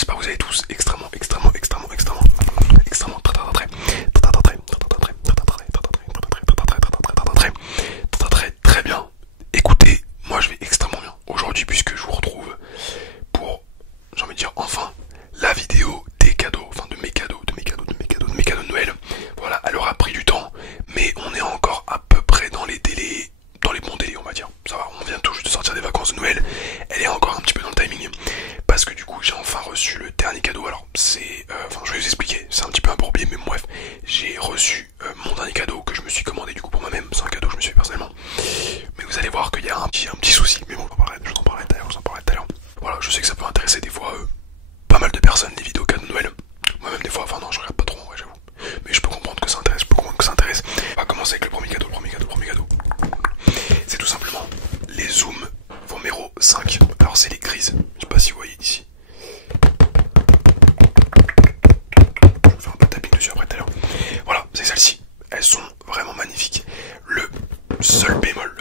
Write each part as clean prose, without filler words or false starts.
J'espère que vous allez tous extrêmement très bien. Écoutez, moi je vais extrêmement bien aujourd'hui puisque je vous retrouve pour, j'ai envie de dire enfin, la vidéo des cadeaux, enfin de mes cadeaux de Noël. Voilà, elle aura pris du temps, mais on est encore à peu près dans les délais, dans les bons délais on va dire. Ça va, on vient tout juste de sortir des vacances de Noël, elle est encore un petit peu dans le timing. Parce que du coup j'ai enfin reçu le dernier cadeau. Alors c'est, enfin je vais vous expliquer, c'est un petit peu un bourbier mais bref. J'ai reçu mon dernier cadeau que je me suis commandé du coup pour moi-même. C'est un cadeau que je me suis fait personnellement. Mais vous allez voir qu'il y a un petit souci. Mais bon, je vous en parlerai tout à l'heure. Voilà, je sais que ça peut intéresser des fois pas mal de personnes les vidéos cadeaux de Noël. Moi-même des fois, enfin non je regarde pas trop, ouais, j'avoue. Mais je peux comprendre que ça intéresse, On va commencer avec le premier cadeau. C'est tout simplement les Zoom Vomero 5. Alors c'est les grises, je sais pas si vous voyez ici. Je vous fais un peu de tapping dessus après tout à l'heure. Voilà, c'est celles-ci. Elles sont vraiment magnifiques. Le seul bémol,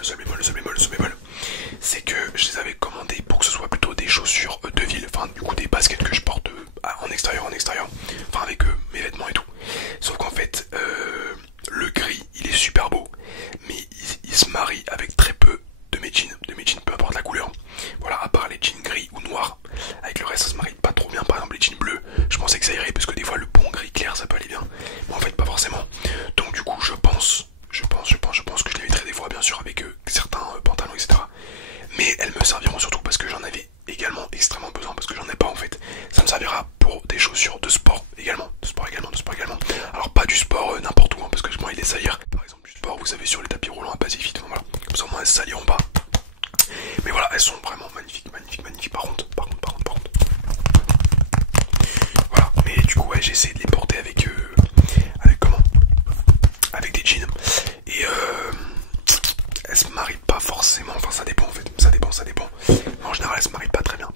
c'est que je les avais commandées pour que ce soit plutôt des chaussures de ville, enfin du coup des baskets que je porte en extérieur, enfin avec mes vêtements et tout. Sauf qu'en fait, le gris, il est super beau, mais il se marie avec très peu de mes jeans, peu importe la couleur. Voilà, à part les jeans gris ou noirs, avec le reste ça se marie pas trop bien. Par exemple les jeans bleus, je pensais que ça irait parce que des fois le bon gris clair ça peut aller bien, mais en fait pas forcément. Donc du coup je pense que je les mettrai des fois bien sûr avec certains pantalons etc. Mais elles me serviront surtout parce que j'en avais également extrêmement besoin, parce que j'en ai pas en fait. Ça me servira pour des chaussures de sport également, Alors pas du sport n'importe où, parce que moi il les salir. Par exemple du sport, vous savez, sur les tapis roulants à Basic, voilà. Comme ça au moins elles saliront pas. Mais voilà, elles sont vraiment magnifiques. Par contre. Voilà, mais du coup ouais, j'ai essayé de les porter avec avec des jeans. Et elles se marient pas forcément, enfin ça dépend en fait, ça dépend. Mais en général elles se marient pas très bien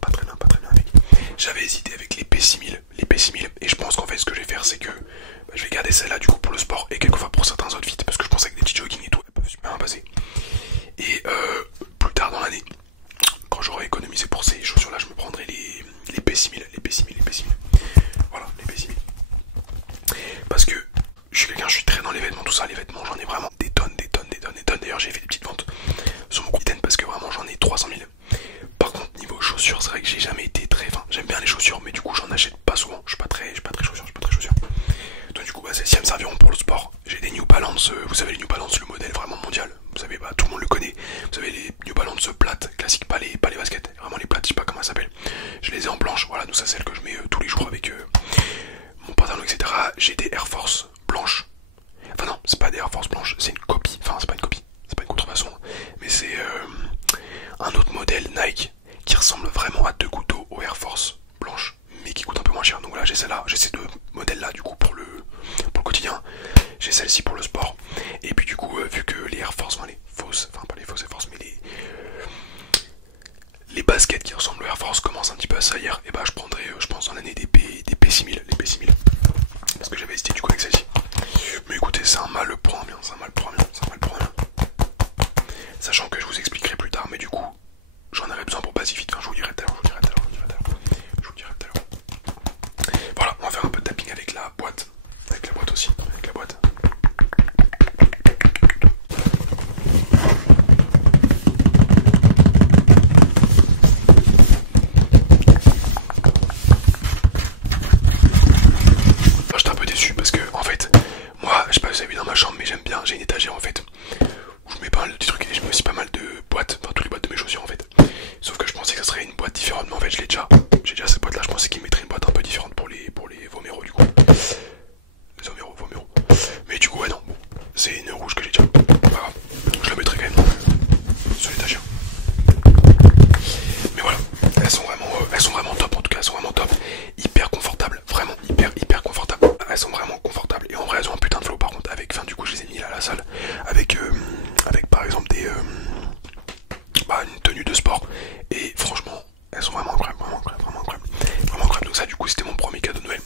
avec. J'avais hésité avec les P6000, et je pense qu'en fait ce que je vais faire c'est que je vais garder celle-là du coup pour le sport et quelquefois pour certains outfits, parce que je pense que avec des petits jogging et tout elles peuvent super bien passer. Et plus tard dans l'année, quand j'aurai économisé pour ces chaussures là, je me prendrai les P6000. Voilà, les P6000. Parce que je suis très dans les vêtements, tout ça, les vêtements, j'en ai vraiment des tonnes. D'ailleurs, j'ai fait des petites ventes sur mon compte parce que vraiment j'en ai 300 000. Par contre, niveau chaussures, c'est vrai que j'ai jamais été très. Enfin, j'aime bien les chaussures, mais du coup, j'en achète pas souvent. Je suis pas très chaussures. Donc, du coup, celles-ci elles me serviront pour le sport. J'ai des New Balance, vous savez, les New Balance, le modèle vraiment mondial. Vous savez, tout le monde le connaît. Vous savez, les New Balance plates, classiques, pas les baskets, vraiment les plates, je sais pas comment elles s'appellent. Je les ai en blanche, voilà, donc ça, c'est celle que je mets tous les jours avec mon pantalon, etc. J'ai des Air Force blanches. Enfin non, c'est pas des Air Force blanches, c'est une copie. Enfin, c'est pas une contrefaçon, mais c'est un autre modèle Nike qui ressemble vraiment à deux gouttes d'eau aux Air Force blanches, mais qui coûte un peu moins cher. Donc voilà, j'ai celle-là, j'ai ces deux modèles-là du coup pour le quotidien. J'ai celle-ci pour le sport. Et puis du coup, vu que les Air Force, enfin pas les fausses Air Force, mais les baskets qui ressemblent aux Air Force commencent un petit peu à saillir, et bah je prendrai, je pense, dans l'année des P6000, les P6000. Parce que j'avais hésité du coup avec celle-ci. Mais écoutez, c'est un mal pour un bien. Sachant que je vous expliquerai plus tard, mais du coup, j'en aurai besoin pour Basic. Enfin, je vous dirai tout à l'heure. Voilà, on va faire un peu de tapping avec la boîte. Avec la boîte aussi. J'étais un peu déçu parce que, en fait, moi, je sais pas si vous avez vu dans ma chambre, mais j'aime bien, j'ai une étagère en fait où je mets pas mal de petits trucs et je mets aussi pas mal de boîtes, enfin toutes les boîtes de mes chaussures en fait. Sauf que je pensais que ça serait une boîte différente, mais en fait j'ai déjà cette boîte là. Je pensais qu'il mettrait une boîte un peu différente pour les Vomero du coup. Les Vomero. Mais du coup ouais non, bon, c'est une rouge que j'ai déjà. Voilà, je la mettrai quand même sur l'étagère. Mais voilà, elles sont vraiment top en tout cas, elles sont vraiment top. Hyper confortables, vraiment hyper confortables. Elles sont vraiment confortables et en vrai elles ont un putain de flow par contre avec, enfin du coup je les ai mis là à la salle avec par exemple une tenue de sport et franchement elles sont vraiment incroyables. Donc ça du coup c'était mon premier cadeau de Noël.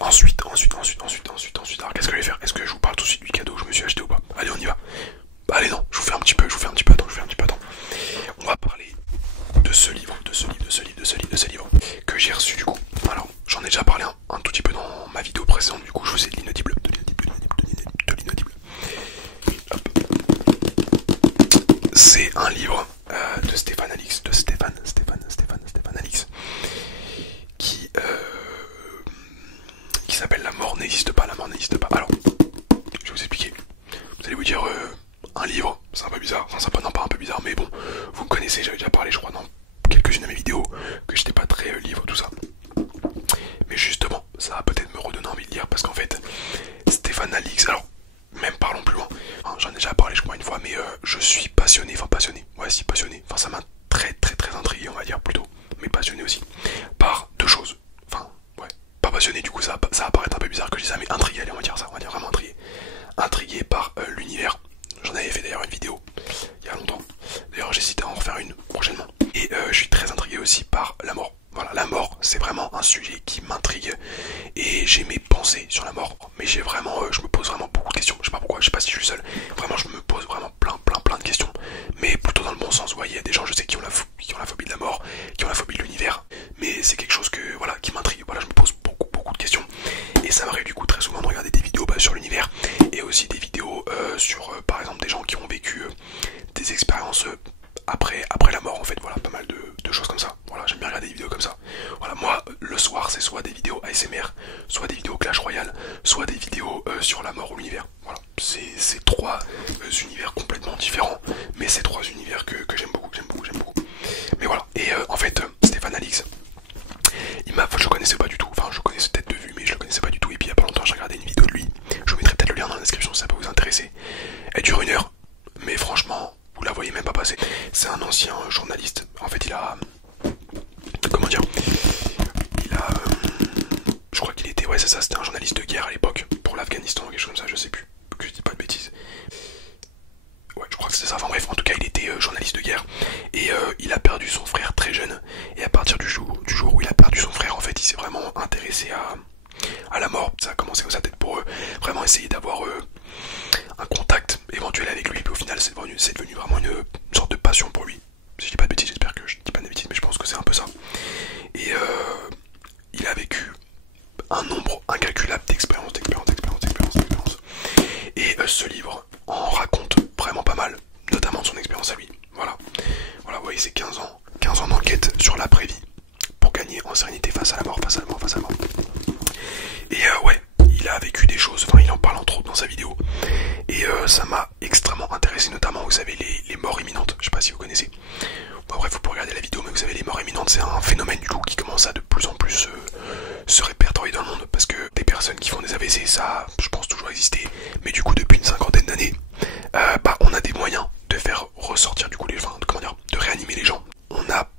Ensuite, alors qu'est-ce que je vais faire? Est-ce que je vous parle tout de suite du cadeau que je me suis acheté ou pas? Allez, on y va. Allez non, je vous fais un petit peu, attends. On va parler de ce livre ce livre que j'ai reçu du coup. Alors j'en ai déjà parlé un tout petit peu dans ma vidéo précédente, du coup je vous ai de l'inaudible, de l'inaudible. C'est un livre de Stéphane Alix, Stéphane Alix, qui s'appelle La mort n'existe pas, la mort n'existe pas. Alors, je vais vous expliquer. Vous allez vous dire un livre, c'est un peu bizarre, enfin non pas un peu bizarre, mais bon, vous me connaissez, j'avais déjà parlé je crois dans quelques-unes de mes vidéos, que j'étais pas très livre, tout ça. Mais justement, ça va peut-être me redonner envie de lire, parce qu'en fait, Stéphane Alix, alors, même parlons plus loin, enfin, j'en ai déjà parlé je crois une fois, mais je suis passionné, ouais si passionné, enfin ça m'a très intrigué on va dire plutôt, mais passionné aussi, par deux choses, enfin ouais, pas passionné du coup ça va paraître un peu bizarre que je dise ça, mais intrigué, allez on va dire ça, on va dire vraiment intrigué par l'univers. J'en avais fait d'ailleurs une vidéo il y a longtemps, d'ailleurs j'hésite à en refaire une prochainement, et je suis très intrigué aussi par la mort. Voilà, la mort, c'est vraiment un sujet qui m'intrigue et j'ai mes pensées sur la mort, mais j'ai vraiment, je me pose vraiment beaucoup de questions. Je sais pas pourquoi, je sais pas si je suis seul. Vraiment, je me pose vraiment plein de questions, mais plutôt dans le bon sens. Vous voyez, il y a des gens, je sais, qui ont la phobie de la mort, qui ont la phobie de l'univers, mais c'est quelque chose que voilà, qui m'intrigue. Voilà, je me pose beaucoup de questions et ça m'arrive du coup très souvent de regarder des vidéos sur l'univers et aussi des vidéos sur, par exemple, des gens qui ont vécu des expériences. Après la mort en fait, voilà, pas mal de choses comme ça. Voilà, j'aime bien regarder des vidéos comme ça. Voilà, moi le soir c'est soit des vidéos ASMR, soit des vidéos Clash Royale, soit des vidéos sur la mort ou l'univers. Voilà, c'est trois univers complètement différents, mais c'est trois univers que j'aime beaucoup. Mais voilà, et en fait Stéphane Alix, je connaissais pas du tout, enfin je connaissais peut-être de vue, mais je le connaissais pas du tout. Et puis il y a pas longtemps j'ai regardé une vidéo de lui, je vous mettrai peut-être le lien dans la description si ça peut vous intéresser. Elle dure 1 heure, mais franchement vous la voyez même pas passer. C'est un ancien journaliste. En fait, il a... Comment dire, je crois qu'il était... Ouais, c'est ça, c'était un journaliste de guerre à l'époque. Pour l'Afghanistan, quelque chose comme ça, je sais plus. Que je dis pas de bêtises. Ouais, je crois que c'est ça. Enfin bref, en tout cas, il était journaliste de guerre. Et il a perdu son frère très jeune. Et à partir du jour où il a perdu son frère, en fait, il s'est vraiment intéressé à la mort. Ça a commencé comme ça, peut-être pour vraiment essayer d'avoir... un contact éventuel avec lui, puis au final c'est devenu vraiment une sorte de passion pour lui. Si je dis pas de bêtises, j'espère que je dis pas de bêtises, mais je pense que c'est un peu ça. Et il a vécu un nombre incalculable d'expériences. Et ce livre en raconte vraiment pas mal, notamment de son expérience à lui. Voilà, vous voyez, c'est 15 ans d'enquête sur l'après-vie pour gagner en sérénité face à la mort. Et ouais, il a vécu des choses, enfin il en parle entre autres dans sa vidéo. Et ça m'a extrêmement intéressé, notamment vous savez les morts imminentes, je sais pas si vous connaissez. Bon, bref, vous pouvez regarder la vidéo, mais vous savez, les morts imminentes, c'est un phénomène du coup qui commence à de plus en plus se répertorier dans le monde, parce que des personnes qui font des AVC, ça je pense toujours exister, mais du coup depuis une 50aine d'années, on a des moyens de faire ressortir du coup de réanimer les gens. On a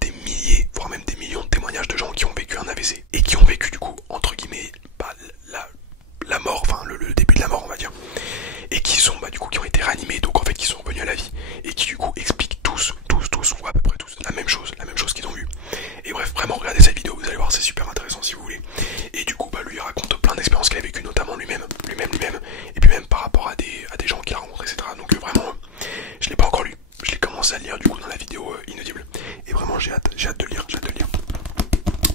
des milliers, voire même des millions de témoignages de gens qui ont vécu un AVC et qui ont vécu du coup entre guillemets la mort, enfin le début de la mort on va dire, et qui sont du coup qui ont été réanimés, donc en fait qui sont revenus à la vie et qui du coup expliquent tous ou à peu près tous la même chose qu'ils ont vu. Et bref, vraiment regardez cette vidéo, vous allez voir, c'est super intéressant si vous voulez. Et du coup lui il raconte plein d'expériences qu'il a vécues, notamment lui-même, et puis même par rapport à des gens qu'il a rencontrés, etc. Donc vraiment je l'ai pas encore lu, je l'ai commencé à le lire du coup dans la vidéo inaudible, et vraiment j'ai hâte de le lire.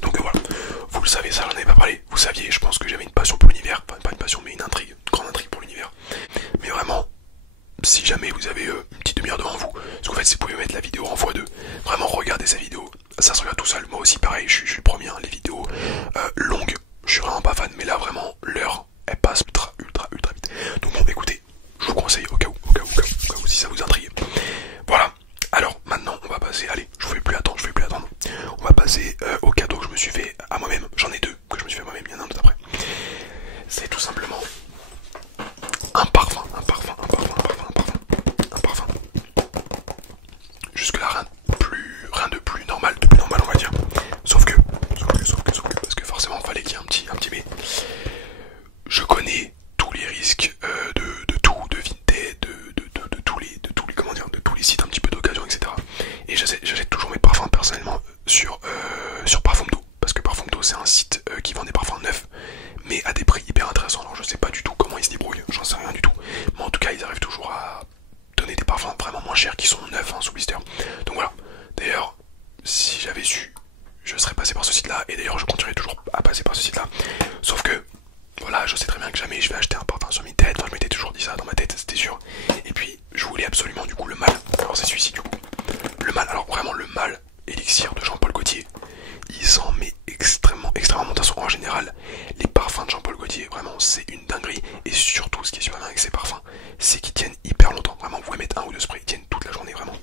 Donc voilà, vous le savez, ça j'en avais pas parlé, vous saviez, je pense que j'avais une passion pour l'univers, enfin pas une passion mais une grande intrigue pour l'univers. Mais vraiment, si jamais vous avez une petite demi-heure devant vous, parce qu'en fait si vous pouvez mettre la vidéo en x2, vraiment regardez sa vidéo, ça se regarde tout seul. Moi aussi pareil, je suis le premier, les vidéos longues, je suis vraiment pas fan, mais là vraiment l'heure elle passe ultra vite. Donc bon écoutez, je vous conseille au cas où si ça vous intrigue. Voilà, alors maintenant on va passer, allez, je vous fais plus attendre, on va passer au cadeau que je me suis fait à moi-même. J'en ai deux que je me suis fait à moi-même, il y en a un autre après. C'est tout simplement un parfum. Jusque là rien de plus normal, on va dire. Sauf que, parce que forcément il fallait qu'il y ait un petit mais. Je connais tous les risques de tout, de Vinted, de tous les sites un petit peu d'occasion, etc. Et j'achète toujours mes parfums personnellement sur Parfumdo, parce que Parfumdo c'est un site qui vend des parfums neufs, mais à des prix hyper intéressants. Alors je sais pas du tout comment ils se débrouillent, j'en sais rien du tout, mais en tout cas ils arrivent toujours à donner des parfums vraiment moins chers qui sont neufs sous blister. Donc voilà, d'ailleurs si j'avais su, je serais passé par ce site là, et d'ailleurs je continuerai toujours à passer par ce site là, sauf que voilà, je sais très bien que jamais je vais acheter un parfum sur Vinted, enfin je m'étais toujours dit ça dans ma tête, c'était sûr, et puis je voulais absolument du coup le mal, alors c'est celui-ci du coup, le mal, alors vraiment le mal élixir de Jean-Paul Gaultier, il sent mais extrêmement bon. De toute façon, en général, les parfums de Jean-Paul Gaultier, vraiment c'est une dinguerie, et surtout ce qui est super bien avec ces parfums, c'est qu'ils tiennent hyper longtemps, vraiment vous pouvez mettre un ou deux sprays, ils tiennent toute la journée vraiment.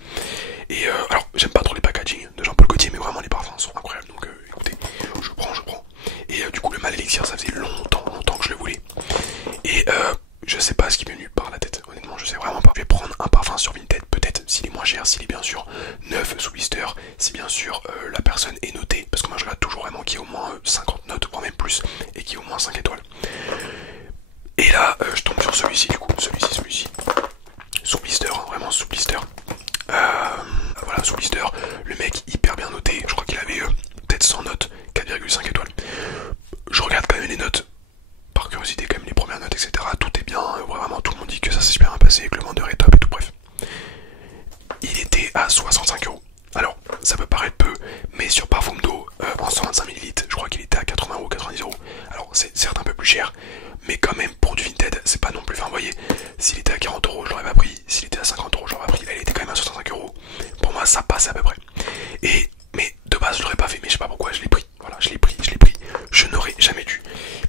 Et alors j'aime pas trop les packaging de Jean-Paul Gaultier, mais vraiment les parfums sont incroyables, donc écoutez, je prends. Et du coup le mal élixir, ça faisait longtemps que je le voulais. Et je sais pas ce qui m'est venu par la tête, honnêtement je sais vraiment pas. Je vais prendre un parfum sur Vinted, peut-être s'il est moins cher, s'il est bien sûr neuf sous blister, si bien sûr la personne est notée, parce que moi je regarde toujours vraiment qu'il y ait au moins 50 notes, voire même plus, et qu'il y ait au moins 5 étoiles. Et là je tombe sur celui-ci du coup, celui-ci, sous blister, hein, vraiment sous blister. Voilà, sous blister, le mec hyper bien noté, je crois qu'il avait peut-être 100 notes, 4,5 étoiles. Je regarde quand même les notes, par curiosité quand même les premières notes, etc. Tout est bien, vraiment tout le monde dit que ça s'est super bien passé, que le vendeur est top et tout, bref. Il était à 65 €. Alors, ça peut paraître peu, mais sur Parfumdo, en 125 ml, je crois qu'il était à 80 €, 90 €. Alors, c'est certes un peu plus cher, mais quand même, pour du Vinted, c'est pas non plus. Enfin, vous voyez, s'il était à 40 €, je l'aurais pas pris. S'il était à 50 €, je l'aurais pas pris. Elle était quand même à 65 €. Pour moi, ça passe à peu près. Mais de base, je l'aurais pas fait, mais je sais pas pourquoi, je l'ai pris. Voilà, je l'ai pris. Je n'aurais jamais dû.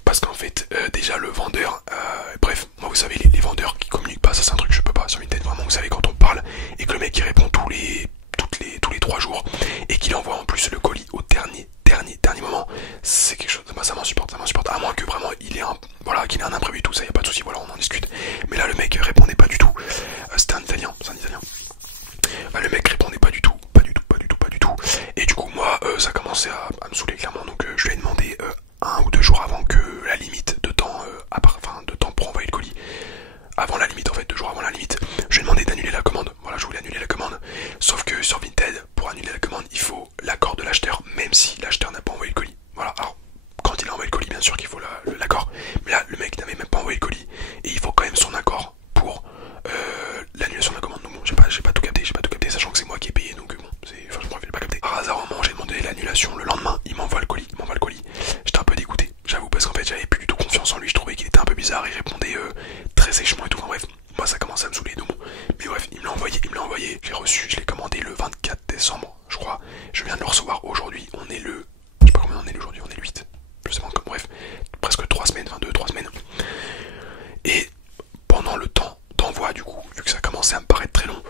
Parce qu'en fait, déjà, le vendeur, bref, moi, vous savez, les vendeurs qui communiquent pas, ça c'est un truc que je peux pas sur Vinted. Vraiment, vous savez, quand on parle et que le mec il répond tous les 3 jours et qu'il envoie en plus le colis au dernier moment, c'est quelque chose, ça m'insupporte, à moins que vraiment il ait voilà, qu'il ait un imprévu, tout ça, y a pas de souci, voilà, on en discute. Mais là le mec répondait pas du tout, c'était un italien, le mec répondait pas du tout, et du coup moi ça commençait à me saouler clairement, donc je lui ai demandé 1 ou 2 jours avant que la limite de temps, de temps pour envoyer le colis, avant la limite en fait, 2 jours avant la limite, je lui ai demandé d'annuler la commande. Voilà, je voulais annuler la commande. Sauf que sur Vinted, pour annuler la commande, il faut l'accord de l'acheteur, même si l'acheteur n'a pas envoyé le colis. Voilà, alors quand il a envoyé le colis, bien sûr qu'il faut l'accord. Mais là, le mec n'avait même pas envoyé le colis. Et il faut quand même son accord pour l'annulation de la commande. Donc bon, j'ai pas tout capté, sachant que c'est moi qui ai payé, donc bon, j'ai pas capté. Par hasard, au moment où j'ai demandé l'annulation, le lendemain, il m'envoie le colis. J'étais un peu dégoûté, j'avoue, parce qu'en fait, j'avais plus du tout confiance en lui. Je trouvais qu'il était un peu bizarre, il répondait très sèchement et tout. Enfin, bref, moi ça commence à me saouler, donc bon. Mais bref, il me l'a envoyé, j'ai reçu, je l'ai commandé le 24 décembre, je crois. Je viens de le recevoir aujourd'hui, on est le... Je sais pas combien on est aujourd'hui, on est le 8. Je sais pas encore, bref, presque 3 semaines, 2-3 semaines. Et pendant le temps d'envoi, du coup, vu que ça commençait à me paraître très long,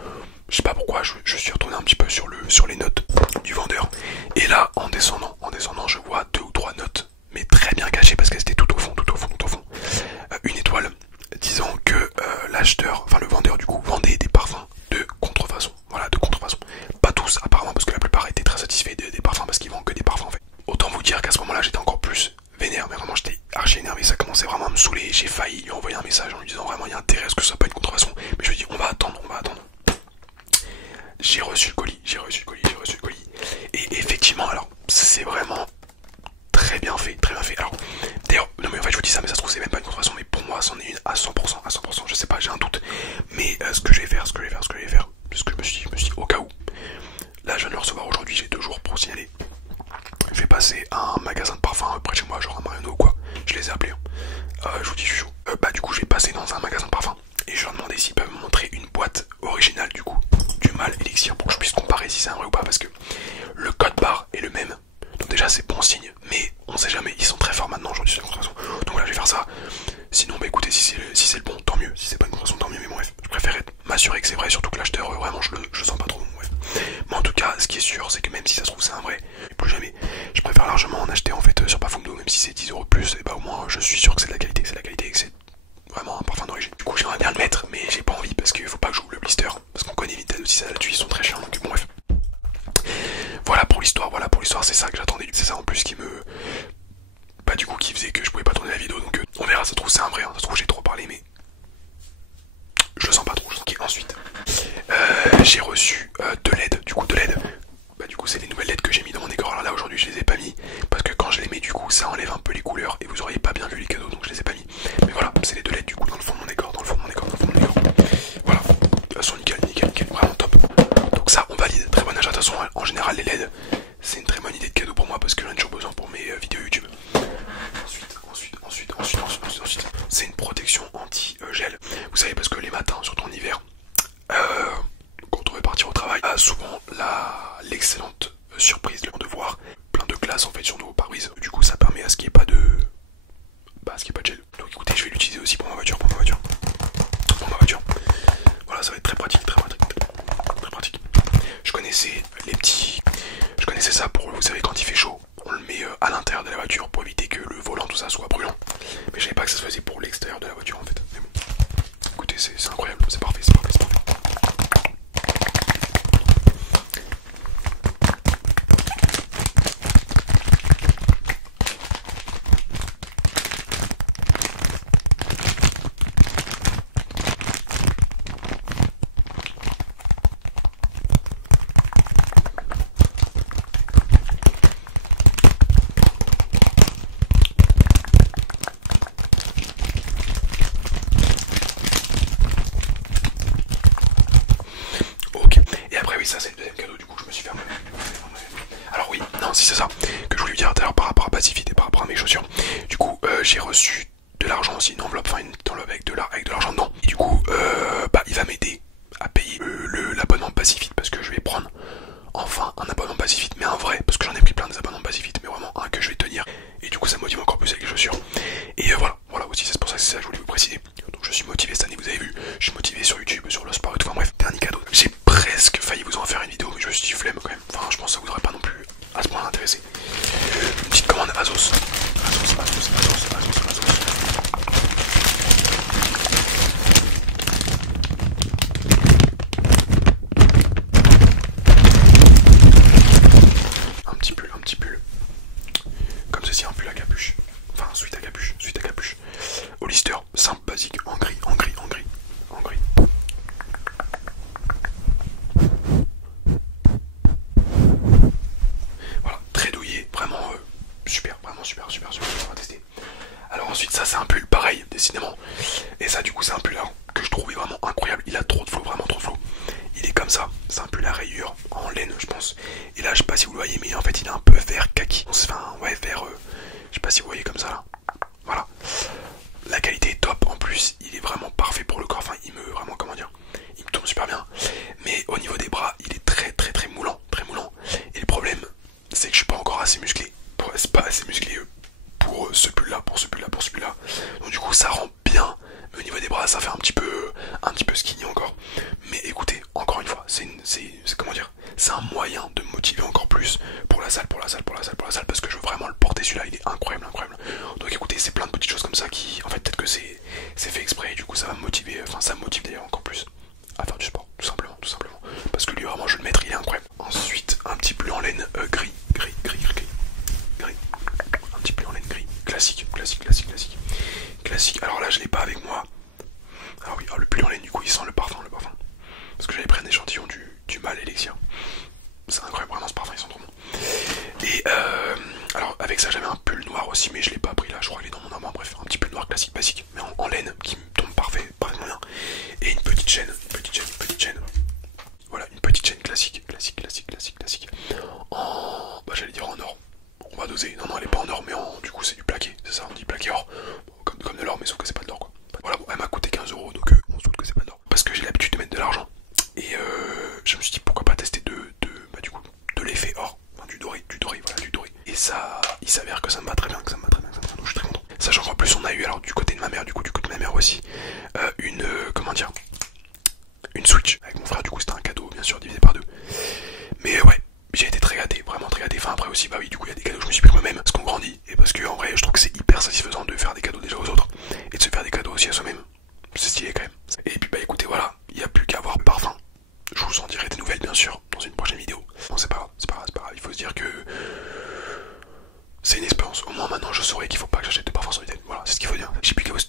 je sais pas pourquoi, je suis retourné un petit peu sur les notes du vendeur. Et là, en descendant, je vois 2 ou 3 notes, mais très bien cachées parce qu'elles étaient tout au fond. Une étoile disant que l'acheteur, enfin le vendeur du coup, vendait des parfums de contrefaçon. Voilà, de contrefaçon. Pas tous apparemment, parce que la plupart étaient très satisfaits des parfums, parce qu'ils vendent que des parfums en fait. Autant vous dire qu'à ce moment-là j'étais encore plus vénère, mais vraiment j'étais archi énervé, ça commençait vraiment à me saouler. J'ai failli lui envoyer un message en lui disant vraiment il y a intérêt à ce que ce soit pas une contrefaçon. Mais je lui ai dit on va attendre. J'ai reçu le colis. Et effectivement, alors c'est vraiment très bien fait. Alors d'ailleurs, non mais en fait je vous dis ça, mais ça se trouve c'est même pas une contrefaçon, mais pour moi c'en est une à 100%, je sais pas, j'ai un doute. Mais ce que je vais faire, parce que je me suis dit au cas où, là je viens de le recevoir aujourd'hui, j'ai 2 jours pour signaler. Je vais passer à un magasin de parfums près de chez moi, genre à Mariano ou quoi, je les ai appelés, je vous dis je suis chaud. Du coup je vais passer dans un magasin de parfums et je leur demander s'ils peuvent me montrer une boîte originale du coup, du mal élixir, pour que je puisse comparer si c'est un vrai ou pas, parce que le code barre est le même. Donc déjà c'est bon signe, mais on sait jamais, ils sont très forts maintenant aujourd'hui sur la contrefaçon. Donc là je vais faire ça. Sinon bah écoutez, si c'est le bon, tant mieux. Si c'est pas une contrefaçon, tant mieux, mais bref, je préfère m'assurer que c'est vrai, surtout que l'acheteur vraiment je sens pas trop, bref. Mais en tout cas, ce qui est sûr, c'est que même si ça se trouve c'est un vrai, et plus jamais, je préfère largement en acheter en fait sur Parfumdo, même si c'est 10 € de plus, et bah au moins je suis sûr que c'est de la qualité, et que c'est vraiment un parfum d'origine. Du coup j'aimerais bien le mettre, mais j'ai pas envie parce qu'il faut pas que j'ouvre le blister, parce qu'on connaît Vinted aussi ça là-dessus, ils sont très chiants, donc bon bref. Voilà pour l'histoire, c'est ça que j'attendais, c'est ça en plus qui me... Bah du coup qui faisait que je pouvais pas tourner la vidéo, donc on verra, ça se trouve c'est un vrai, ça se trouve j'ai trop parlé, mais je le sens pas trop. Ok, ensuite j'ai reçu de l'aide, bah du coup c'est les nouvelles LED que j'ai mis dans mon décor. Alors là aujourd'hui je les ai pas mis, parce que quand je les mets du coup ça enlève un peu les couleurs, et vous auriez pas bien vu les cadeaux, donc je les ai pas mis. Mais voilà, c'est les 2 LED du coup dans le fond de mon décor, voilà, elles sont nickel, vraiment top. Donc ça on valide, très bon achat. De toute façon en général les LED c'est parce que j'en ai toujours besoin pour mes vidéos YouTube. Ensuite, c'est une protection anti-gel. Vous savez, parce que les matins, surtout en hiver, quand on veut partir au travail, a souvent l'excellente surprise de voir plein de glace en fait sur nos pare-brises. Du coup, ça permet à ce qu'il n'y ait pas de gel. Donc écoutez, je vais l'utiliser aussi pour ma voiture. Voilà, ça va être très pratique. Je connaissais ça pour, vous savez, quand il fait chaud, on le met à l'intérieur de la voiture pour éviter que le volant tout ça soit brûlant. Mais je savais pas que ça se faisait pour l'extérieur de la voiture en fait. Mais bon, écoutez, c'est incroyable, c'est parfait. Ça c'est le deuxième cadeau, du coup je me suis fait moi-même. Alors oui, non, si c'est ça que je voulais vous dire tout à l'heure par rapport à Pacifit et par rapport à mes chaussures. Du coup j'ai reçu de l'argent aussi, une enveloppe avec de l'argent dedans. Et du coup il va m'aider à payer l'abonnement Pacifit, parce que je vais prendre enfin un abonnement Pacifit, mais un vrai, parce que j'en ai pris plein des abonnements Pacifit, mais vraiment un que je vais tenir. Et du coup ça me motive encore plus avec les chaussures. Et voilà aussi, c'est pour ça que c'est ça que je voulais vous préciser. Donc je suis motivé cette année, vous avez vu, je suis motivé sur YouTube, sur le sport et tout, enfin bref, dernier cadeau. J'ai presque failli vous en faire une vidéo, mais je me suis dit flemme quand même. Enfin, je pense que ça vous aurait pas non plus à ce point intéressé. Une petite commande Azos. Un petit pull. Comme ceci, un pull à capuche. Enfin, suite à capuche. Hollister, simple, basique, en gris. Voilà, très douillé, vraiment super, on va tester. Alors ensuite, ça c'est un pull pareil, décidément. Et ça, du coup, c'est un pull que je trouvais vraiment incroyable. Il a trop de flow, vraiment trop de flow. Il est comme ça, c'est un pull à rayures en laine, je pense. Et là, je sais pas si vous le voyez, mais en fait, il est un peu vert kaki. Enfin, ouais, vert, je sais pas si vous voyez comme ça là. Voilà. La qualité est top, en plus il est vraiment parfait pour le corps, enfin il me tourne super bien. Mais au niveau des bras, il est très moulant, Et le problème, c'est que je suis pas encore assez musclé. C'est pas assez musclé pour ce pull là, Donc du coup ça rend bien, mais au niveau des bras ça fait un petit peu skinny encore. Mais écoutez, encore une fois, c'est un moyen de me motiver encore plus pour la salle, parce que je veux vraiment le porter, celui-là il est incroyable. Donc écoutez, c'est plein de petites choses comme ça qui, en fait, peut-être que c'est fait exprès, et du coup ça va me motiver, enfin ça me motive d'ailleurs encore plus à faire du sport, tout simplement, parce que lui vraiment je le mettrai, il est incroyable. Ensuite, un petit pull en laine gris, un petit pull en laine gris, classique. Alors là je l'ai pas avec moi. Ah oui, le pull en laine, du coup il sent le parfum, parce que j'avais pris un échantillon du mâle Elixir. C'est incroyable, vraiment ce parfum, ils sont trop bons. Et alors avec ça j'avais un pull noir aussi, mais je l'ai pas pris là, je crois qu'il est dans mon armoire. Bref, un petit pull noir classique, basique, mais en laine, qui me tombe parfaitement bien. Et une petite chaîne. Voilà, une petite chaîne classique. J'allais dire en or. On va doser. Non, elle est pas en or, mais du coup c'est du plaqué, c'est ça, on dit plaqué or. Bon, comme de l'or, mais sauf que c'est pas de l'or quoi. Voilà, bon, elle m'a coûté 15 €, donc on se doute que c'est pas de l'or. Parce que j'ai l'habitude de mettre de l'argent. Et je me suis dit pourquoi pas tester de l'effet or, enfin, du doré. Et ça, il s'avère que ça me va très bien, donc je suis très content. Sachant qu'en plus on a eu, alors du côté de ma mère, aussi, une Switch avec mon frère, du coup c'était un cadeau bien sûr divisé par deux. Mais ouais, j'ai été très gâté, vraiment très gâté. Enfin après aussi, bah oui, du coup il y a des cadeaux que je me suis pris moi-même, parce qu'on grandit, et parce que en vrai je trouve que c'est hyper satisfaisant de faire des cadeaux déjà aux autres, et de se faire des cadeaux aussi à soi-même. C'est stylé quand même. Et puis bah écoutez, voilà, il n'y a plus qu'à avoir le parfum. Je vous en dirai des nouvelles bien sûr dans une prochaine vidéo. Bon, c'est pas grave, il faut se dire que c'est une expérience. Au moins maintenant je saurai qu'il faut pas que j'achète de parfum sur Vinted. Voilà, c'est ce qu'il faut dire. J'ai plus qu'à vous